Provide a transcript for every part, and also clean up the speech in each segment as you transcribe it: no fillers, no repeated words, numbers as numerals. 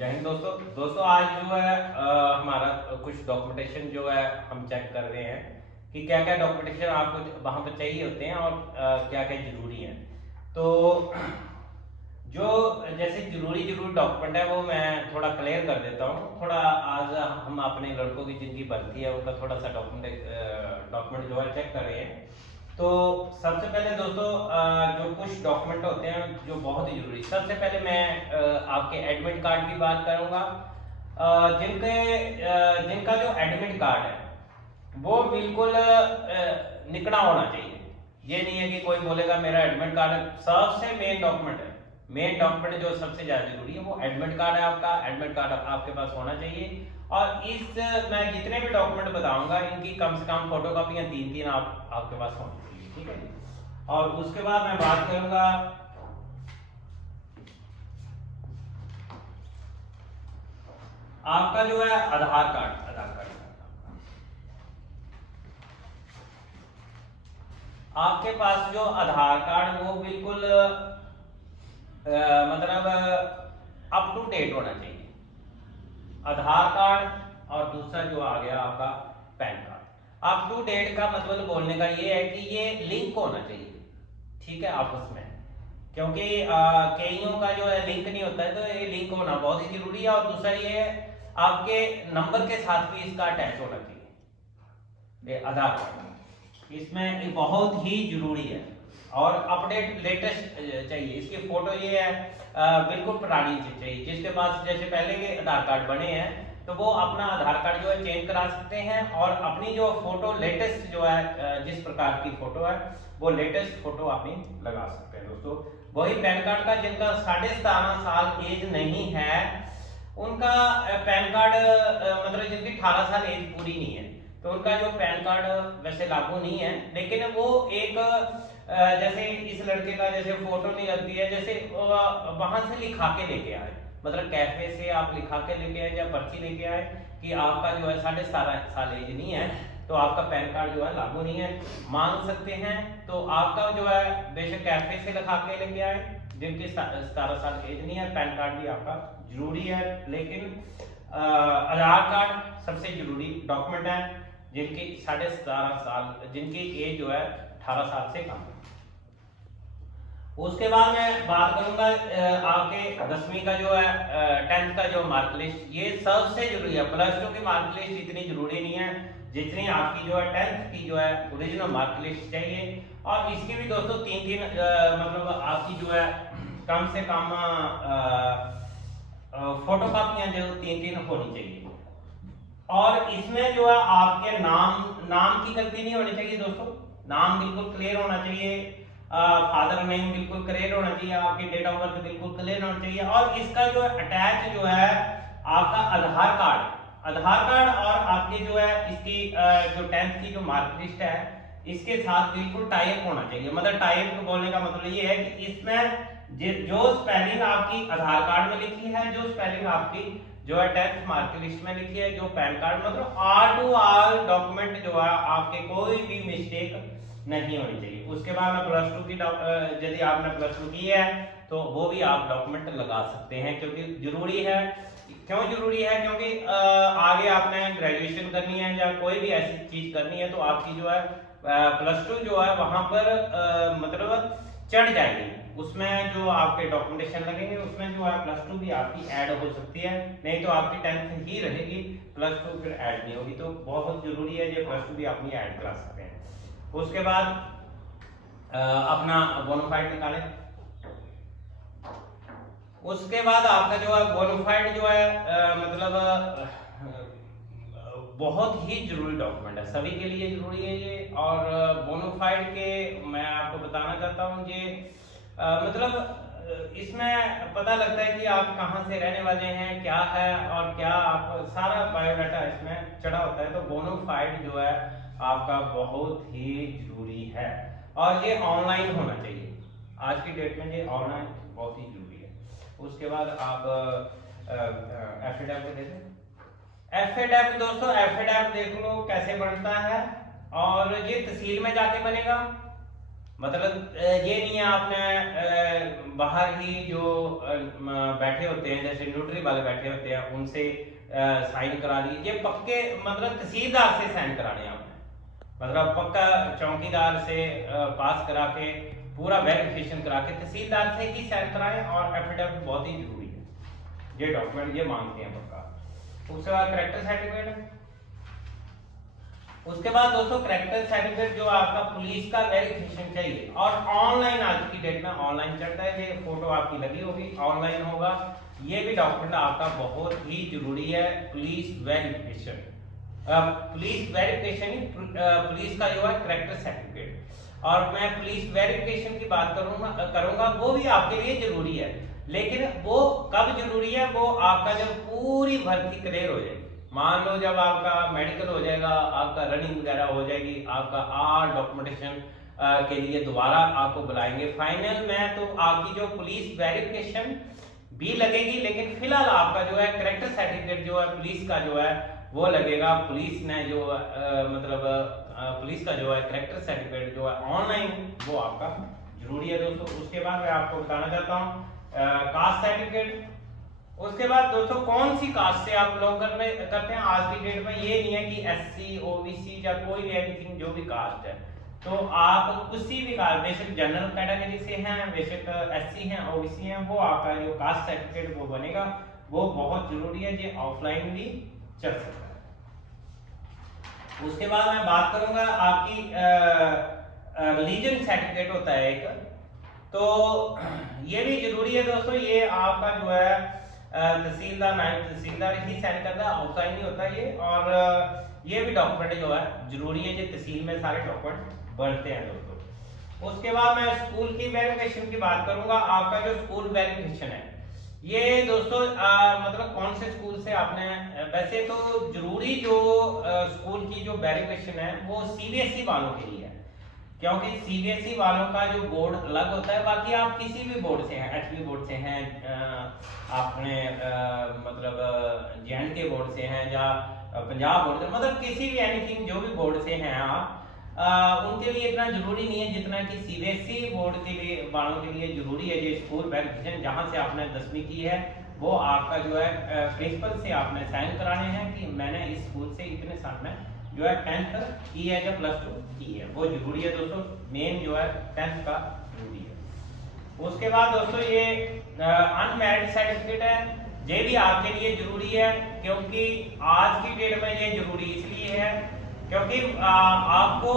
जय हिंद दोस्तों आज जो है हमारा कुछ डॉक्यूमेंटेशन जो है हम चेक कर रहे हैं कि क्या क्या डॉक्यूमेंटेशन आपको वहाँ पर चाहिए होते हैं और क्या क्या जरूरी है। तो जो जैसे जरूरी डॉक्यूमेंट है वो मैं थोड़ा क्लियर कर देता हूँ। थोड़ा आज हम अपने लड़कों की जिनकी भर्ती है उनका थोड़ा सा डॉक्यूमेंट जो है चेक कर रहे हैं। तो सबसे पहले दोस्तों जो कुछ डॉक्यूमेंट होते हैं जो बहुत ही जरूरी, सबसे पहले मैं आपके एडमिट कार्ड की बात करूंगा। जिनका जो एडमिट कार्ड है वो बिल्कुल निकड़ा होना चाहिए। ये नहीं है कि कोई बोलेगा मेरा एडमिट कार्ड, सबसे मेन डॉक्यूमेंट है। मेन डॉक्यूमेंट जो सबसे ज्यादा जरूरी है वो एडमिट कार्ड है। आपका एडमिट कार्ड आपके पास होना चाहिए। और इस मैं जितने भी डॉक्यूमेंट बताऊंगा इनकी कम से कम फोटो कापियां तीन आपके पास होनी चाहिए, ठीक है। और उसके बाद मैं बात करूंगा आपका जो है आधार कार्ड। आपके पास जो आधार कार्ड वो बिल्कुल मतलब अप टू डेट होना चाहिए आधार कार्ड। और दूसरा जो आ गया आपका PAN card. Up to date का मतलब बोलने का ये है कि ये लिंक होना चाहिए, ठीक है, आपस में। क्योंकि कईयों का जो है लिंक नहीं होता है, तो ये लिंक होना बहुत ही जरूरी है। और दूसरा ये है आपके नंबर के साथ भी इसका अटैच होना चाहिए ये आधार कार्ड। इसमें ये बहुत ही जरूरी है। और अपडेट लेटेस्ट चाहिए। इसकी फोटो ये है बिल्कुल पुरानी चाहिए। जिसके पास जैसे पहले के आधार कार्ड बने हैं तो वो अपना आधार कार्ड जो है चेंज करा सकते हैं और अपनी जो फोटो लेटेस्ट जो है जिस प्रकार की फोटो है वो लेटेस्ट फोटो अपनी लगा सकते हैं दोस्तों। वही पैन कार्ड का जिनका 17.5 साल एज नहीं है उनका पैन कार्ड मतलब जिनकी 18 साल एज पूरी नहीं है तो उनका जो पैन कार्ड वैसे लागू नहीं है। लेकिन वो एक जैसे इस लड़के का जैसे फोटो नहीं लगती है, जैसे वहां से लिखा के लेके आए, मतलब कैफे से आप लिखा के लेके आए या पर्ची लेके आए कि आपका जो है 17.5 साल एज नहीं है तो आपका पैन कार्ड जो है लागू नहीं है, मांग सकते हैं। तो आपका जो है बेशक कैफे से लिखा के लेके आए जिनकी 17 साल एज नहीं है, पैन कार्ड भी आपका जरूरी है। लेकिन आधार कार्ड सबसे जरूरी डॉक्यूमेंट है जिनकी 17.5 साल, जिनकी एज जो है 18 साल से कम है। उसके बाद मैं बात करूंगा आपके 10वीं का जो है 10th का जो मार्कलिस्ट, ये सबसे जरूरी है। +2 की मार्कलिस्ट इतनी जरूरी नहीं है जितनी आपकी जो है 10th की जो है ओरिजिनल मार्कलिस्ट चाहिए। और इसकी भी दोस्तों तीन मतलब आपकी जो है कम से कम फोटो कापियां जो तीन होनी चाहिए। और इसमें जो है आपके नाम की गलती नहीं होनी चाहिए दोस्तों। नाम बिल्कुल क्लियर होना चाहिए, फादर नेम बिल्कुल क्लियर होना चाहिए, आपकी डेट ऑफ बर्थ बिल्कुल क्लियर होना चाहिए। और इसका जो अटैच जो है आपका आधार कार्ड और आपके जो है इसकी जो 10th की जो मार्कलिस्ट है इसके साथ बिल्कुल टाइप होना चाहिए। मतलब टाइप बोलने का मतलब ये है कि इसमें जो स्पेलिंग आपकी आधार कार्ड में लिखी है, जो स्पेलिंग आपकी जो है 10th मार्कलिस्ट में लिखी है, जो पैन कार्ड, मतलब ऑल टू ऑल डॉक्यूमेंट जो है आपके कोई भी मिस्टेक नहीं होनी चाहिए। उसके बाद में +2 की यदि आपने +2 की है तो वो भी आप डॉक्यूमेंट लगा सकते हैं क्योंकि जरूरी है। क्यों जरूरी है? क्योंकि आगे आपने ग्रेजुएशन करनी है या कोई भी ऐसी चीज करनी है तो आपकी जो है +2 जो है वहां पर मतलब चढ़ जाएगी। उसमें जो आपके डॉक्यूमेंटेशन लगेंगे उसमें जो है +2 भी आपकी ऐड हो सकती है, नहीं तो आपकी 10th ही रहेगी, +2 फिर ऐड नहीं होगी। तो बहुत जरूरी है ये +2 भी अपनी ऐड करा सकते हैं। उसके बाद अपना बोनाफाइड निकालें। उसके बाद आपका जो है बोनाफाइड जो है मतलब बहुत ही जरूरी डॉक्यूमेंट है, सभी के लिए जरूरी है ये। और बोनाफाइड के मैं आपको बताना चाहता हूँ ये मतलब इसमें पता लगता है कि आप कहाँ से रहने वाले हैं, क्या है और क्या आप सारा बायोडाटा इसमें चढ़ा होता है। तो बोनाफाइड जो है आपका बहुत ही जरूरी है और ये ऑनलाइन होना चाहिए। आज की डेट में ये ऑनलाइन बहुत ही जरूरी है। उसके बाद आप एफिडेविट दे दें। एफिडेविट दोस्तों, एफिडेविट देख लो कैसे बनता है। और ये तहसील में जाके बनेगा, मतलब ये नहीं है आपने बाहर ही जो बैठे होते हैं जैसे न्यूट्री वाले बैठे होते हैं उनसे साइन करा दी, ये पक्के मतलब तहसीलदार से साइन कराने हैं आपने, मतलब पक्का चौकीदार से पास करा के पूरा वेरिफिकेशन करा के तहसीलदार से ही साइन कराएं, और एफिडेविट बहुत ही जरूरी है, ये डॉक्यूमेंट ये मांगते हैं पक्का। उसके बाद करेक्टर सर्टिफिकेट, उसके बाद दोस्तों करेक्टर सर्टिफिकेट जो आपका पुलिस का वेरिफिकेशन चाहिए, और ऑनलाइन आज की डेट में ऑनलाइन चलता है, ये फोटो आपकी लगी होगी ऑनलाइन होगा, ये भी डॉक्यूमेंट आपका बहुत ही जरूरी है। Police verification, police verification police का जो है करेक्टर सर्टिफिकेट, और मैं पुलिस वेरिफिकेशन की बात करूंगा वो भी आपके लिए जरूरी है, लेकिन वो कब जरूरी है, वो आपका जब पूरी भर्ती क्लियर हो जाएगी, मान लो जब आपका मेडिकल हो जाएगा, आपका रनिंग वगैरह हो जाएगी, आपका आर डॉक्यूमेंटेशन के लिए दोबारा आपको बुलाएंगे फाइनल में, तो आपकी जो पुलिस वेरिफिकेशन भी लगेगी, लेकिन फिलहाल आपका जो है करेक्टर सर्टिफिकेट जो है पुलिस का जो है वो लगेगा। पुलिस ने जो मतलब पुलिस का जो है करेक्टर सर्टिफिकेट जो है ऑनलाइन वो आपका जरूरी है दोस्तों। उसके बाद मैं आपको बताना चाहता हूँ कास्ट सर्टिफिकेट। उसके बाद दोस्तों कौन सी कास्ट से आप बिलोंग करते हैं, आज की डेट में ये नहीं है कि एससी ओबीसी या कोई भी एनीथिंग जो भी कास्ट है, तो आप किसी भी कास्ट, बेशक जनरल कैटेगरी से हैं, बेशक एससी हैं, ओबीसी हैं, वो आपका जो कास्ट सर्टिफिकेट वो बनेगा, वो बहुत जरूरी है, ये ऑफलाइन भी चल सकता है। उसके बाद मैं बात करूंगा आपकी रिलीजन सर्टिफिकेट होता है एक, तो ये भी जरूरी है दोस्तों, ये आपका जो है तहसीलदार नायब तहसीलदार ही साइन करता है, ऑफलाइन नहीं होता ये, और ये भी डॉक्यूमेंट जो है जरूरी है, जो तहसील में सारे डॉक्यूमेंट बनते हैं दोस्तों। उसके बाद मैं स्कूल की वेरिफिकेशन की बात करूंगा। आपका जो स्कूल वेरिफिकेशन है ये दोस्तों मतलब कौन से स्कूल से आपने, वैसे तो जरूरी जो स्कूल की जो वेरिफिकेशन है वो सीबीएसई वालों के लिए है, क्योंकि सीबीएसई वालों का जो बोर्ड अलग होता है, बाकी आप किसी भी बोर्ड से हैं, एचपी बोर्ड से हैं, आपने मतलब जेएनके बोर्ड से हैं या पंजाब बोर्ड से, मतलब किसी भी एनीथिंग जो भी बोर्ड से हैं आप, उनके लिए इतना जरूरी नहीं है जितना कि सीबीएसई बोर्ड के लिए वालों के लिए जरूरी है। ये स्कूल वेरिफिकेशन जहां से आपने 10वीं की है वो आपका जो है प्रिंसिपल से आपने साइन कराने हैं कि मैंने इस स्कूल से इतने साल में जो है 10th की है या +2 की है, वो जरूरी है दोस्तों, मेन जो है 10th का जरूरी है। उसके बाद दोस्तों ये अनमैरिड सर्टिफिकेट है, ये भी आपके लिए जरूरी है, क्योंकि आज की डेट में ये जरूरी इसलिए है क्योंकि आपको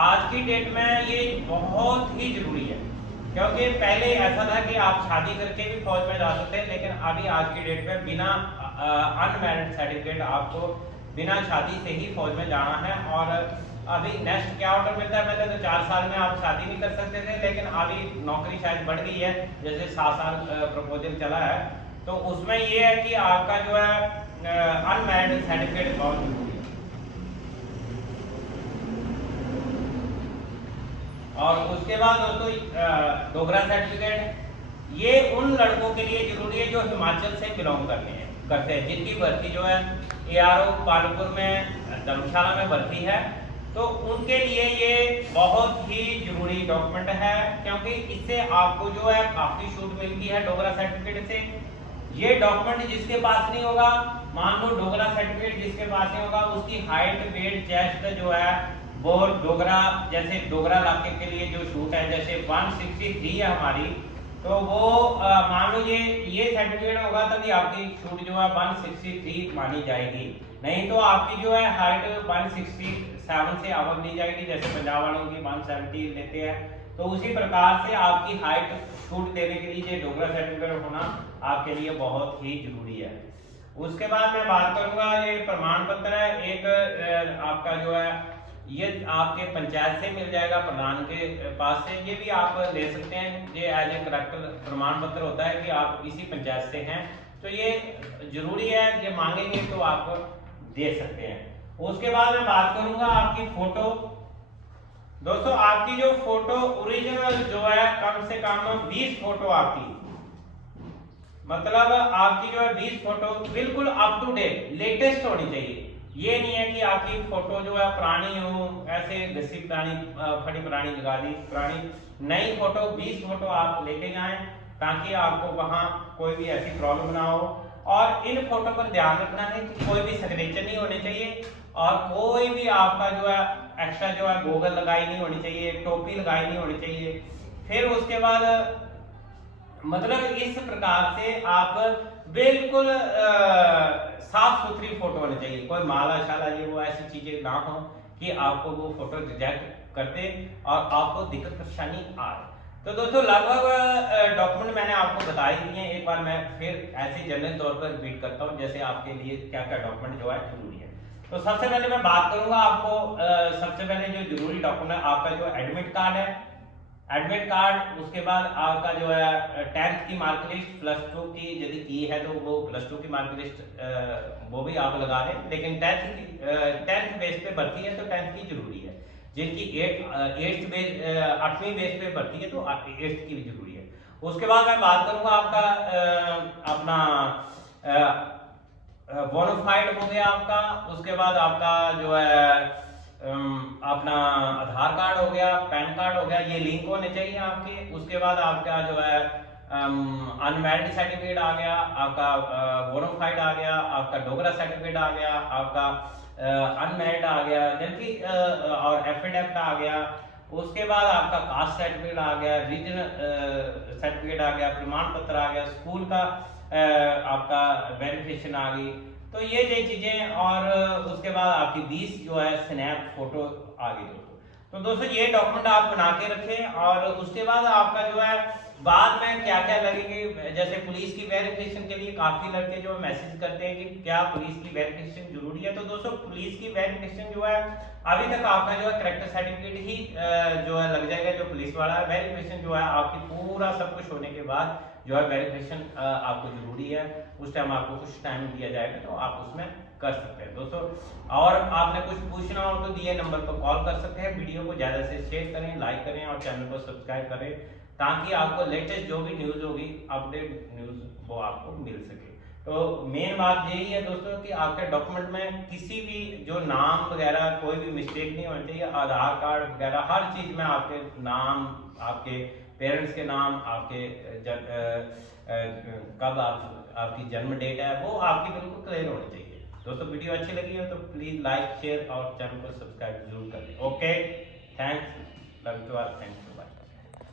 आज की डेट में ये बहुत ही जरूरी है, क्योंकि पहले ऐसा था कि आप शादी करके भी फौज में जा सकते हैं, लेकिन अभी आज की डेट में बिना अनमैरिड सर्टिफिकेट आपको बिना शादी से ही फौज में जाना है। और अभी नेक्स्ट क्या ऑर्डर मिलता है, पहले तो 4 साल में आप शादी नहीं कर सकते थे, लेकिन अभी नौकरी शायद बढ़ गई है, जैसे 7 साल प्रपोजल चला है, तो उसमें ये है कि आपका जो है अनमैरिड सर्टिफिकेट बहुत जरूरी है। और उसके बाद दोस्तों डोगरा सर्टिफिकेट, ये उन लड़कों के लिए जरूरी है जो हिमाचल से बिलोंग करते हैं, जिनकी भर्ती जो है एआरओ पालमपुर में धर्मशाला में भर्ती है, तो उनके लिए ये बहुत ही जरूरी डॉक्यूमेंट है, क्योंकि इससे आपको जो है काफी छूट मिलती है डोगरा सर्टिफिकेट से। ये डॉक्यूमेंट जिसके पास नहीं होगा, मान लो डोगरा सर्टिफिकेट जिसके पास नहीं होगा, उसकी हाइट वेट चेस्ट जो है वो डोगरा, जैसे डोगरा इलाके के लिए जो छूट है जैसे 163 है हमारी, तो वो मान लो ये सर्टिफिकेट होगा तभी आपकी छूट जो है 163 मानी जाएगी, नहीं तो आपकी जो है हाइट 167 से अबव दी जाएगी, जैसे पंजाब वालों की 170 लेते हैं, तो उसी प्रकार से आपकी हाइट छूट देने के लिए डोगरा सर्टिफिकेट होना आपके लिए बहुत ही जरूरी है। उसके बाद मैं बात करूंगा ये प्रमाण पत्र है एक, आपका जो है ये आपके पंचायत से मिल जाएगा, प्रधान के पास से, ये भी आप ले सकते हैं, ये एज ए करेक्टर प्रमाण पत्र होता है कि आप इसी पंचायत से हैं, तो ये जरूरी है, ये मांगेंगे तो आप दे सकते हैं। उसके बाद मैं बात करूंगा आपकी फोटो। दोस्तों आपकी जो फोटो ओरिजिनल जो है कम से कम 20 फोटो आपकी, मतलब आपकी जो है 20 फोटो बिल्कुल अप टू डेट लेटेस्ट होनी चाहिए। ये नहीं है कि आपकी फोटो जो है पुरानी हो, ऐसे घसी पुरानी फटी पुरानी लगा दी, पुरानी नई फोटो 20 फोटो आप लेके जाएं ताकि आपको वहां कोई भी ऐसी प्रॉब्लम ना हो। और इन फोटो पर ध्यान रखना है कि कोई भी सिग्नेचर नहीं होने चाहिए और कोई भी आपका जो है एक्स्ट्रा जो है गोगल लगाई नहीं होनी चाहिए, टोपी लगाई नहीं होनी चाहिए। फिर उसके बाद मतलब इस प्रकार से आप बिल्कुल साफ सुथरी फोटो होनी चाहिए, कोई माला शाला ये वो ऐसी चीजें ना हो कि आपको वो फोटो रिजेक्ट कर दे और आपको दिक्कत परेशानी आए। तो दोस्तों लगभग डॉक्यूमेंट मैंने आपको बता ही दिए हैं, एक बार मैं फिर ऐसे जनरल तौर पर रिपीट करता हूँ जैसे आपके लिए क्या क्या डॉक्यूमेंट जो है जरूरी है। तो सबसे पहले मैं बात करूंगा आपको सबसे पहले जो जरूरी डॉक्यूमेंट है आपका जो एडमिट कार्ड है, एडमिट कार्ड, उसके बाद आपका जो है 10th की मार्कलिस्ट, +2 की यदि की है तो वो +2 की मार्कलिस्ट वो भी आप लगा दें, लेकिन 10th बेस पे भर्ती है तो 10th की जरूरी है। जिनकी 8th बेस 8वीं बेस पे भर्ती है तो 8th की भी जरूरी है। उसके बाद मैं बात करूंगा आपका अपना बोनाफाइड हो गया आपका, उसके बाद आपका जो है अपना आधार कार्ड हो गया, पैन कार्ड हो गया, ये लिंक होने चाहिए आपके। उसके बाद आपका जो है अनमैरिड सर्टिफिकेट आ गया, आपका बोनाफाइड आ गया, आपका डोगरा सर्टिफिकेट आ गया, आपका अनमैरिड आ गया, जबकि और एफिडेविट आ गया। उसके बाद आपका कास्ट सर्टिफिकेट आ गया, रीजनल सर्टिफिकेट आ गया, प्रमाण पत्र आ गया, स्कूल का आपका वेरिफिकेशन आ गई। तो ये जो चीजें, और उसके बाद आपकी 20 जो है स्नैप फोटो आ गई दोस्तों। तो दोस्तों ये डॉक्यूमेंट आप बना के रखें। और उसके बाद आपका जो है बाद में क्या क्या लगेंगे, जैसे पुलिस की वेरिफिकेशन के लिए काफी लड़के जो मैसेज करते हैं कि क्या पुलिस की वेरिफिकेशन जरूरी है। तो दोस्तों पुलिस की वेरिफिकेशन जो है अभी तक आपका जो है करेक्टर सर्टिफिकेट ही जो है लग जाएगा जो पुलिस वाला है। वेरिफिकेशन जो है आपकी पूरा सब कुछ होने के बाद जो है वेरिफिकेशन आपको जरूरी है, उस टाइम आपको कुछ टाइम दिया जाएगा तो आप उसमें कर सकते हैं दोस्तों। और आपने कुछ पूछना हो तो दिए नंबर पर कॉल कर सकते हैं। वीडियो को ज्यादा से शेयर करें, लाइक करें और चैनल को सब्सक्राइब करें ताकि आपको लेटेस्ट जो भी न्यूज होगी, अपडेट न्यूज, वो आपको मिल सके। तो मेन बात यही है दोस्तों कि आपके डॉक्यूमेंट में किसी भी जो नाम वगैरह कोई भी मिस्टेक नहीं होनी चाहिए। आधार कार्ड वगैरह हर चीज में आपके नाम, आपके पेरेंट्स के नाम, आपके कब आपकी जन्म डेट है वो आपकी बिल्कुल क्लियर होनी चाहिए। दोस्तों वीडियो अच्छी लगी हो तो प्लीज लाइक शेयर और चैनल को सब्सक्राइब जरूर करें। Okay, thanks, love you all, thanks, bye.